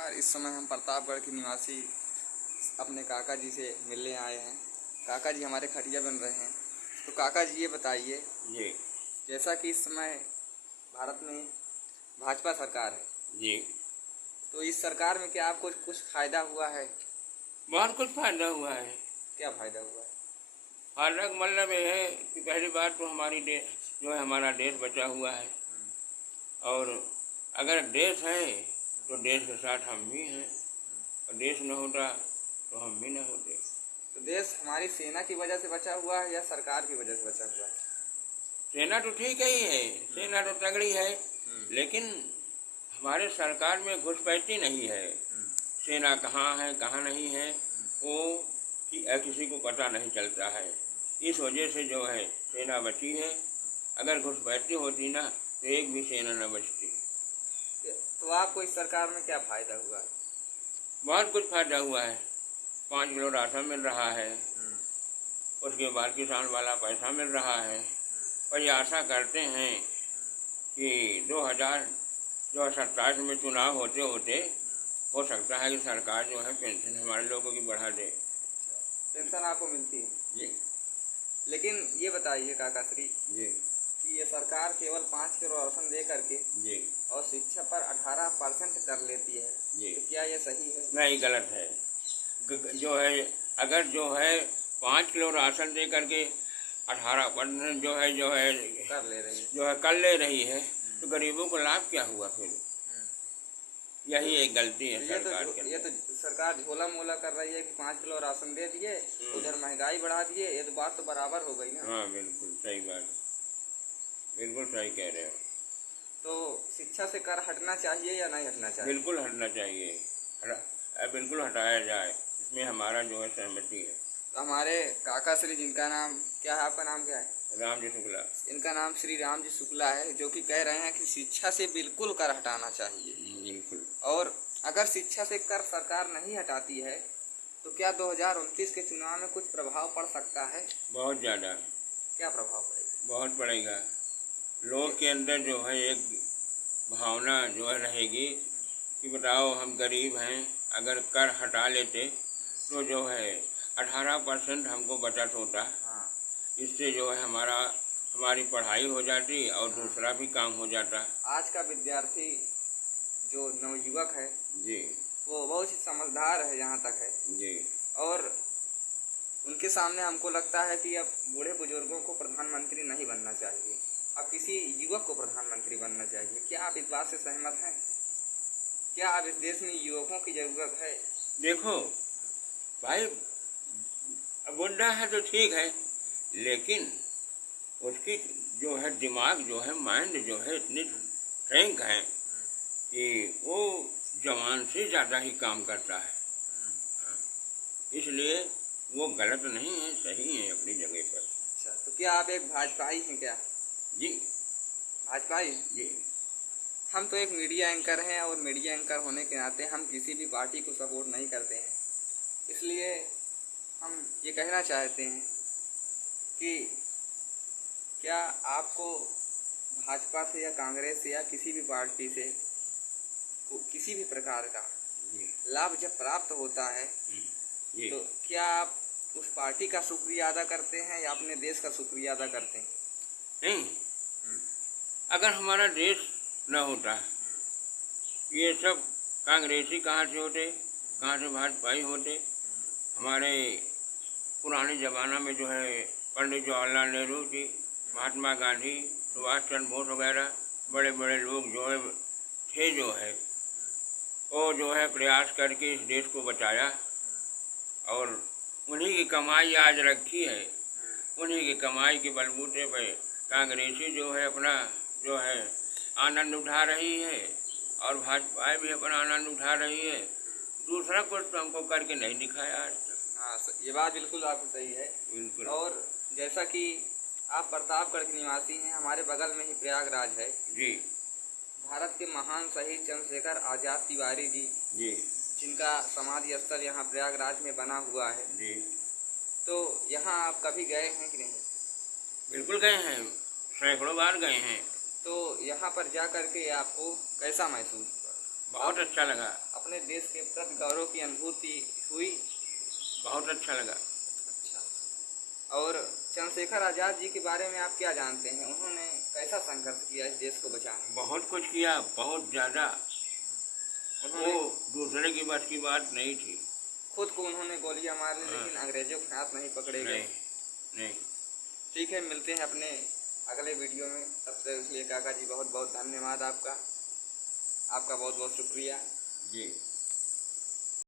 नमस्कार। इस समय हम प्रतापगढ़ के निवासी अपने काका जी से मिलने आए हैं। काका जी हमारे खटिया बन रहे हैं। तो काका जी ये बताइए जी जैसा कि इस समय भारत में भाजपा सरकार है, जी तो इस सरकार में क्या आपको कुछ फायदा हुआ है? बहुत कुछ फायदा हुआ है। क्या फायदा हुआ है? फायदा का मतलब ये है कि पहली बात तो हमारी देश जो है, हमारा देश बचा हुआ है। और अगर देश है तो देश के साथ हम भी हैं, और देश न होता तो हम भी न होते। तो देश हमारी सेना की वजह से बचा हुआ है या सरकार की वजह से बचा हुआ है? सेना तो ठीक ही है, सेना तो तगड़ी है, लेकिन हमारे सरकार में घुसपैठी नहीं है। सेना कहाँ है कहाँ नहीं है वो किसी को पता नहीं चलता है। इस वजह से जो है सेना बची है। अगर घुसपैठी होती ना तो एक भी सेना न बचती। तो आपको इस सरकार में क्या फायदा हुआ है? बहुत कुछ फायदा हुआ है। 5 किलो राशन मिल रहा है, उसके बाद किसान वाला पैसा मिल रहा है। और ये आशा करते हैं कि 2027 में चुनाव होते होते हो सकता है कि सरकार जो है पेंशन हमारे लोगों की बढ़ा दे। पेंशन आपको मिलती है जी लेकिन ये बताइए काका श्री जी कि ये सरकार केवल 5 किलो राशन दे करके जी और शिक्षा पर 18% कर लेती है, जी तो क्या ये सही है? नहीं, गलत है। जो है, अगर जो है 5 किलो राशन दे करके 18% जो है कर ले रही है, तो गरीबों को लाभ क्या हुआ फिर? यही एक गलती है सरकार के। ये तो सरकार झोला मोला कर रही है कि 5 किलो राशन दे दिए, उधर महंगाई बढ़ा दिए। ये तो बात तो बराबर हो गई ना। हाँ बिल्कुल सही बात, बिल्कुल सही कह रहे हो। तो शिक्षा से कर हटना चाहिए या नहीं हटना चाहिए? बिल्कुल हटना चाहिए, बिल्कुल हटाया जाए, इसमें हमारा जो है सहमति है। तो हमारे काका श्री, जिनका नाम क्या है, आपका नाम क्या है? राम जी शुक्ला। इनका नाम श्री राम जी शुक्ला है, जो कि कह रहे हैं कि शिक्षा से बिल्कुल कर हटाना चाहिए। बिल्कुल। और अगर शिक्षा से कर सरकार नहीं हटाती है तो क्या 2029 के चुनाव में कुछ प्रभाव पड़ सकता है? बहुत ज़्यादा। क्या प्रभाव पड़ेगा? बहुत पड़ेगा। लोग के अंदर जो है एक भावना जो है रहेगी कि बताओ हम गरीब हैं, अगर कर हटा लेते तो जो है 18% हमको बचत होता। हाँ। इससे जो है हमारी पढ़ाई हो जाती और दूसरा भी काम हो जाता। आज का विद्यार्थी जो नवयुवक है जी वो बहुत ही समझदार है जहाँ तक है। जी। और उनके सामने हमको लगता है कि अब बूढ़े बुजुर्गों को प्रधानमंत्री नहीं बनना चाहिए, अब किसी युवक को प्रधानमंत्री बनना चाहिए। क्या आप इस बात से सहमत हैं? क्या अब इस देश में युवकों की जरूरत है? देखो भाई, बुढ़ा है तो ठीक है, लेकिन उसकी जो है दिमाग जो है, माइंड जो है इतनी फ्रैंक है कि वो जवान से ज़्यादा ही काम करता है। इसलिए वो गलत नहीं है, सही है अपनी जगह पर। अच्छा, तो क्या आप एक भाजपाई हैं क्या? जी भाजपाई? जी। हम तो एक मीडिया एंकर हैं और मीडिया एंकर होने के नाते हम किसी भी पार्टी को सपोर्ट नहीं करते हैं। इसलिए हम ये कहना चाहते हैं कि क्या आपको भाजपा से या कांग्रेस से या किसी भी पार्टी से किसी भी प्रकार का लाभ जब प्राप्त होता है तो क्या आप उस पार्टी का शुक्रिया अदा करते हैं या अपने देश का शुक्रिया अदा करते हैं? नहीं, अगर हमारा देश न होता, ये सब कांग्रेसी कहाँ से होते, कहाँ से भाजपाई होते? हमारे पुराने ज़माना में जो है पंडित जवाहरलाल नेहरू जी, महात्मा गांधी, सुभाष चंद्र बोस वगैरह बड़े बड़े लोग जो है थे, जो है वो जो है प्रयास करके इस देश को बचाया। और उन्हीं की कमाई आज रखी है, उन्हीं की कमाई के बलबूते पे कांग्रेसी जो है अपना जो है आनंद उठा रही है, और भाजपा भी अपना आनंद उठा रही है। दूसरा कुछ तो हमको करके नहीं दिखाया आज तक। हाँ, ये बात बिल्कुल आपकी सही है। बिल्कुल। और जैसा कि आप प्रतापगढ़ के निवासी हैं, हमारे बगल में ही प्रयागराज है जी। भारत के महान शहीद चंद्रशेखर आज़ाद तिवारी जी, जी, जिनका समाधि स्थल यहाँ प्रयागराज में बना हुआ है जी। तो यहाँ आप कभी गए हैं कि नहीं? बिल्कुल गए हैं, सैकड़ों बार गए हैं। तो यहाँ पर जा कर के आपको कैसा महसूस हुआ? बहुत अच्छा लगा। अपने देश के प्रति गौरव की अनुभूति हुई। बहुत अच्छा लगा। अच्छा, और चंद्रशेखर आज़ाद जी के बारे में आप क्या जानते हैं? उन्होंने कैसा संघर्ष किया इस देश को बचाने में? बहुत कुछ किया, बहुत ज़्यादा। उन्होंने वो दूसरे की बस की बात नहीं थी। खुद को उन्होंने गोलियां मार ली, हाँ। लेकिन अंग्रेजों के हाथ नहीं पकड़े गए। नहीं। ठीक है, मिलते हैं अपने अगले वीडियो में। तब तक के लिए काका जी बहुत बहुत धन्यवाद आपका। आपका बहुत बहुत शुक्रिया। जी।